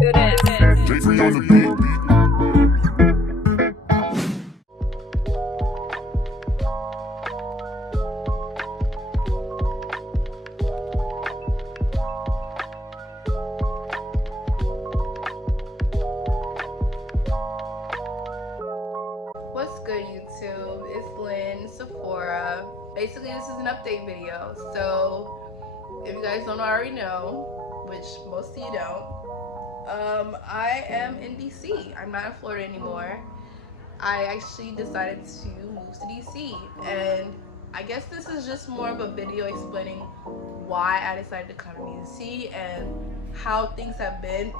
Free on the beat. What's good, YouTube? It's Lynn Sephora. Basically, this is an update video. So, if you guys don't already know, which most of you don't, I am in DC. I'm not in Florida anymore. I actually decided to move to DC, and I guess this is just more of a video explaining why I decided to come to DC and how things have been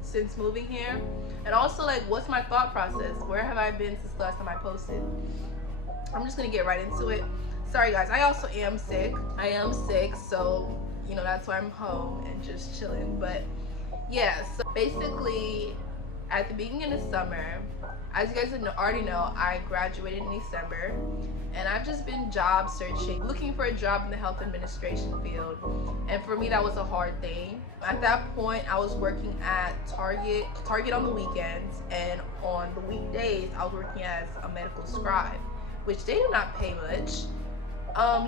since moving here, and also like what's my thought process, where have I been since the last time I posted. I'm just gonna get right into it. Sorry guys, I also am sick. So you know, that's why I'm home and just chilling. But yeah, so basically at the beginning of the summer, as you guys already know, I graduated in December, and I've just been job searching, looking for a job in the health administration field. And for me, that was a hard thing. At that point, I was working at Target on the weekends, and on the weekdays, I was working as a medical scribe, which they do not pay much.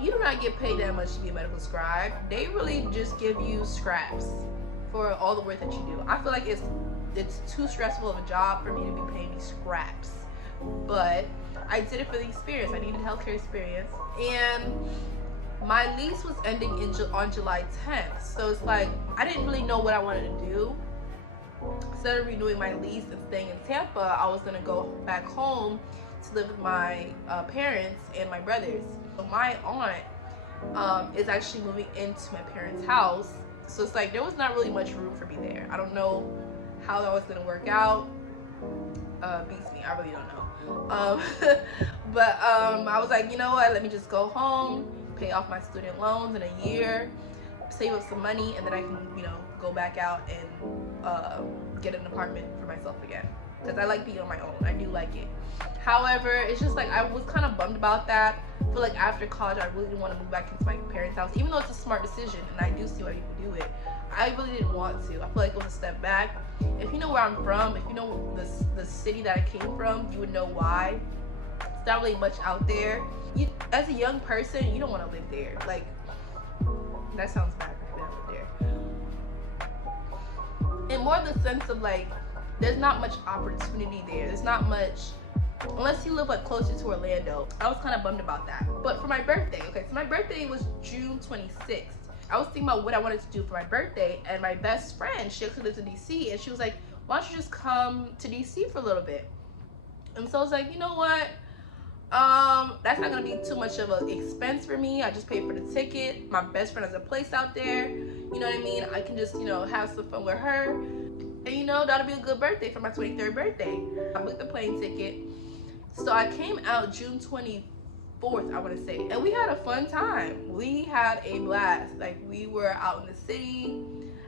You do not get paid that much to be a medical scribe. They really just give you scraps for all the work that you do. I feel like it's too stressful of a job for me to be paying me scraps. But I did it for the experience. I needed healthcare experience. And my lease was ending on July 10th. So it's like, I didn't really know what I wanted to do. Instead of renewing my lease and staying in Tampa, I was gonna go back home to live with my parents and my brothers. So my aunt is actually moving into my parents' house. So it's like, there was not really much room for me there. I don't know how that was gonna work out. Beats me, I really don't know. But I was like, you know what, let me just go home, pay off my student loans in a year, save up some money, and then I can, you know, go back out and get an apartment for myself again. Because I like being on my own, I do like it. However, it's just like, I was kind of bummed about that. I feel like after college, I really didn't want to move back into my parents' house, even though it's a smart decision, and I do see why people do it. I really didn't want to. I feel like it was a step back. If you know where I'm from, if you know the city that I came from, you would know why. It's not really much out there. As a young person, you don't want to live there. Like, that sounds bad for people that live there. In more the sense of like, there's not much opportunity there. There's not much, unless you live like closer to Orlando. I was kind of bummed about that. But for my birthday, okay, so my birthday was June 26th. I was thinking about what I wanted to do for my birthday, and my best friend, she actually lives in DC, and she was like, why don't you just come to DC for a little bit? And so I was like, you know what? That's not gonna be too much of an expense for me. I just paid for the ticket. My best friend has a place out there. You know what I mean? I can just, you know, have some fun with her. And you know, that'll be a good birthday for my 23rd birthday. I booked the plane ticket. So I came out June 24th, I want to say, and we had a fun time. We had a blast. Like, we were out in the city.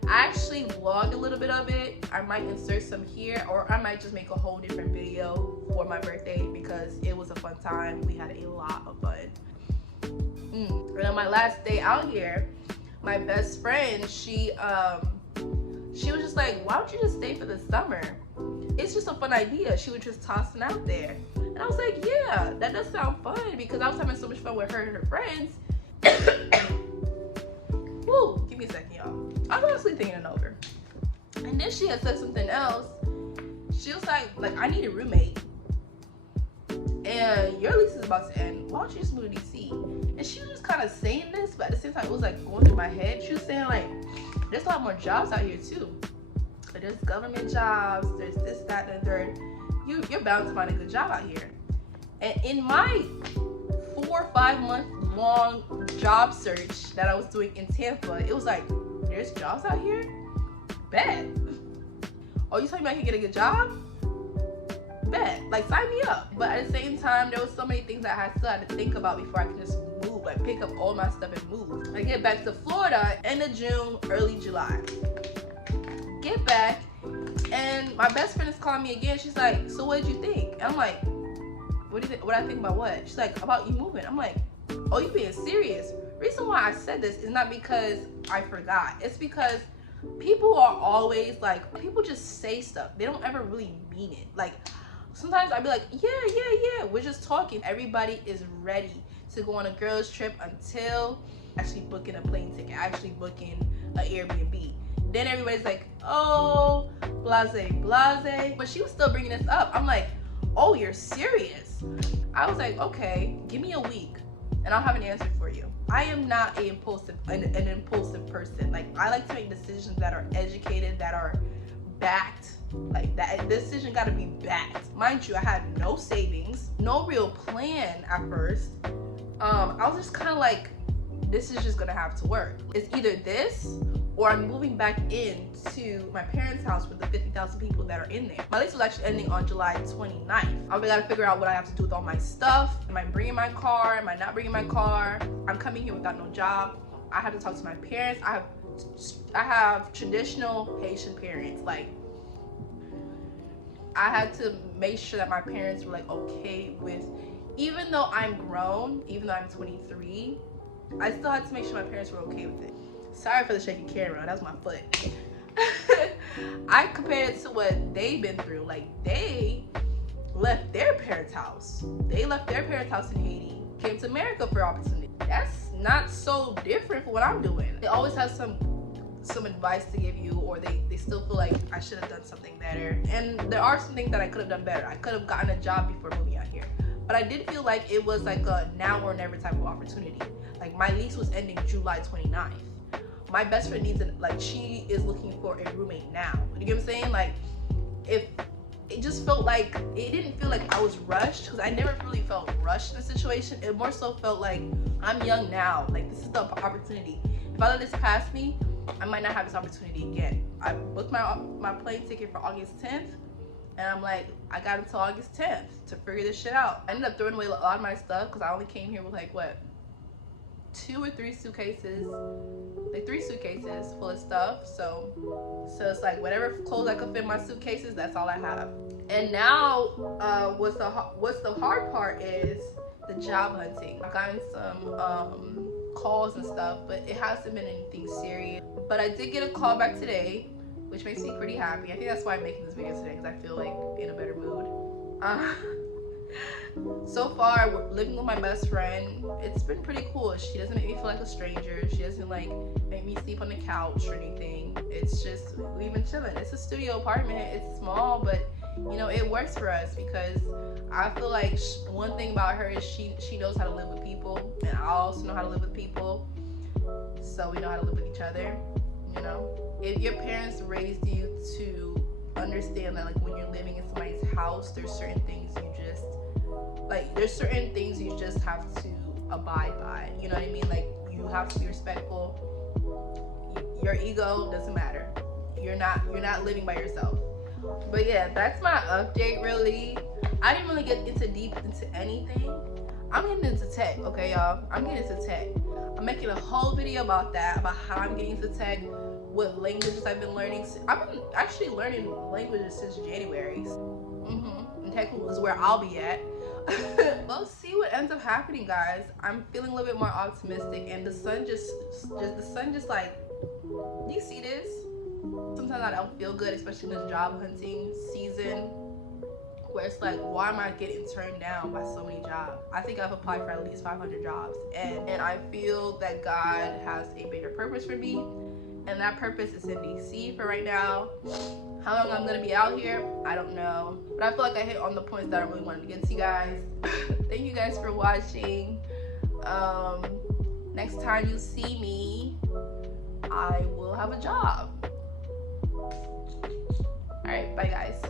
I actually vlogged a little bit of it. I might insert some here, or I might just make a whole different video for my birthday because it was a fun time. We had a lot of fun. And on my last day out here, my best friend, she was just like, why don't you just stay for the summer? It's just a fun idea. She was just tossing out there. And I was like, yeah, that does sound fun, because I was having so much fun with her and her friends. Woo, give me a second, y'all. I was honestly thinking it over. And then she had said something else. She was like, I need a roommate. And your lease is about to end. Why don't you just move to DC? And she was kind of saying this, but at the same time, it was like going through my head. She was saying like, there's a lot more jobs out here too. There's government jobs, there's this, that, and the third. You're bound to find a good job out here. And in my 4 or 5 month long job search that I was doing in Tampa, it was like, there's jobs out here? Bet. Oh, you telling me I can get a good job? Bet. Like, sign me up. But at the same time, there was so many things that I still had to think about before I could just move, like pick up all my stuff and move. I get back to Florida end of June, early July. Get back, and my best friend is calling me again. She's like, so what did you think? And I'm like, what do you think? What I think about what? She's like, about you moving. I'm like, oh, you being serious? Reason why I said this is not because I forgot. It's because people are always like, people just say stuff. They don't ever really mean it. Like, sometimes I'd be like, yeah, we're just talking. Everybody is ready to go on a girls trip until actually booking a plane ticket, actually booking an Airbnb. Then everybody's like, oh, blase. But she was still bringing this up. I'm like, oh, you're serious? I was like, okay, give me a week and I'll have an answer for you. I am not an impulsive person. Like, I like to make decisions that are educated, that are backed. Like, that decision got to be backed. Mind you, I had no savings, no real plan at first. I was just kind of like, this is just gonna have to work. It's either this or I'm moving back into my parents' house with the 50,000 people that are in there. My lease was actually ending on July 29th. I gotta figure out what I have to do with all my stuff. Am I bringing my car? Am I not bringing my car? I'm coming here without no job. I have to talk to my parents. I have traditional Haitian parents. Like, I had to make sure that my parents were like okay with, even though I'm grown, even though I'm 23, I still had to make sure my parents were okay with it. Sorry for the shaky camera, that was my foot. I compared it to what they've been through. Like, they left their parents' house. They left their parents' house in Haiti, came to America for opportunity. That's not so different from what I'm doing. They always have some advice to give you, or they still feel like I should have done something better. And there are some things that I could have done better. I could have gotten a job before moving out here. But I did feel like it was like a now or never type of opportunity. Like, my lease was ending July 29th. My best friend needs she is looking for a roommate now. You get what I'm saying? Like, if it just felt like, it didn't feel like I was rushed, because I never really felt rushed in the situation. It more so felt like I'm young now. Like, this is the opportunity. If I let this pass me, I might not have this opportunity again. I booked my plane ticket for August 10th. And I'm like, I got until August 10th to figure this shit out. I ended up throwing away a lot of my stuff because I only came here with like, what, 2 or 3 suitcases, like 3 suitcases full of stuff. So it's like whatever clothes I could fit in my suitcases, that's all I have. And now, what's the hard part is the job hunting. I've gotten some calls and stuff, but it hasn't been anything serious. But I did get a call back today, which makes me pretty happy. I think that's why I'm making this video today, because I feel like in a better mood. So far, we're living with my best friend. It's been pretty cool. She doesn't make me feel like a stranger. She doesn't like make me sleep on the couch or anything. It's just, we've been chilling. It's a studio apartment. It's small, but you know, it works for us because I feel like one thing about her is she knows how to live with people, and I also know how to live with people. So we know how to live with each other, you know? If your parents raised you to understand that, like, when you're living in somebody's house, there's certain things you just have to abide by. You know what I mean? Like, you have to be respectful. Your ego doesn't matter. You're not living by yourself. But yeah, that's my update. Really, I didn't really get deep into anything. I'm getting into tech, okay, y'all? I'm getting into tech. I'm making a whole video about that, about how I'm getting into tech, what languages I've been learning. I've been actually learning languages since January. And tech is where I'll be at. We'll see what ends up happening, guys. I'm feeling a little bit more optimistic, and the sun just like, do you see this? Sometimes I don't feel good, especially in this job hunting season, where it's like, why am I getting turned down by so many jobs? I think I've applied for at least 500 jobs, and I feel that God has a bigger purpose for me, and that purpose is in DC for right now. How long I'm gonna be out here, I don't know, but I feel like I hit on the points that I really wanted to get to you guys. Thank you guys for watching. Next time you see me, I will have a job. All right, bye guys.